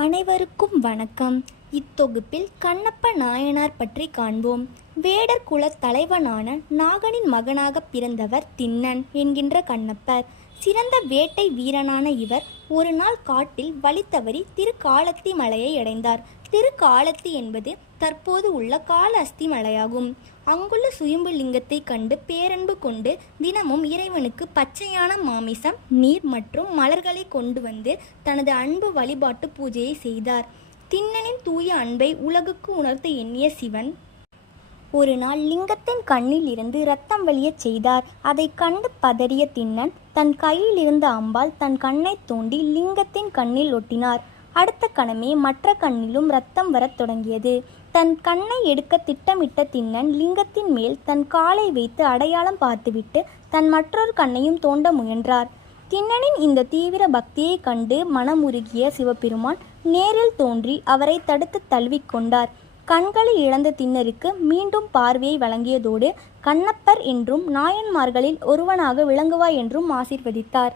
அனைவருக்கும் வணக்கம். இத்தொகுப்பில் கண்ணப்ப நாயனார் பற்றி காண்போம். வேடர் குலத் தலைவனான நாகனின் மகனாக பிறந்தவர் திண்ணன் என்கின்ற கண்ணப்பர். சிறந்த வேட்டை வீரனான இவர் ஒரு நாள் காட்டில் வழி தவறி திருக்காலத்தி மலையை அடைந்தார். திருக்காலத்தி என்பது தற்போது உள்ள காளஹஸ்தி மலையாகும். அங்குள்ள சுயம்பு லிங்கத்தை கண்டு பேரன்பு கொண்டு தினமும் இறைவனுக்கு பச்சையான மாமிசம், நீர் மற்றும் மலர்களை கொண்டு வந்து தனது அன்பு வழிபாட்டு பூஜையை செய்தார். திண்ணனின் தூய அன்பை உலகுக்கு உணர்த்த எண்ணிய சிவன் ஒரு நாள் லிங்கத்தின் கண்ணில் இருந்து இரத்தம் வழியச் செய்தார். அதை கண்டு பதறிய திண்ணன் தன் கையில் இருந்த அம்பால் தன் கண்ணை தோண்டி லிங்கத்தின் கண்ணில் ஒட்டினார். அடுத்த கணமே மற்ற கண்ணிலும் இரத்தம் வரத் தொடங்கியது. தன் கண்ணை எடுக்க திட்டமிட்ட திண்ணன் லிங்கத்தின் மேல் தன் காலை வைத்து அடையாளம் பார்த்துவிட்டு தன் மற்றொரு கண்ணையும் தோண்ட முயன்றார். திண்ணனின் இந்த தீவிர பக்தியை கண்டு மனமுருகிய சிவபெருமான் நேரில் தோன்றி அவரை தடுத்து தழுவிக்கொண்டார். கண்களை இழந்த திண்ணருக்கு மீண்டும் பார்வையை வழங்கியதோடு கண்ணப்பர் என்றும் நாயன்மார்களில் ஒருவனாக விளங்குவாய் என்றும் ஆசீர்வதித்தார்.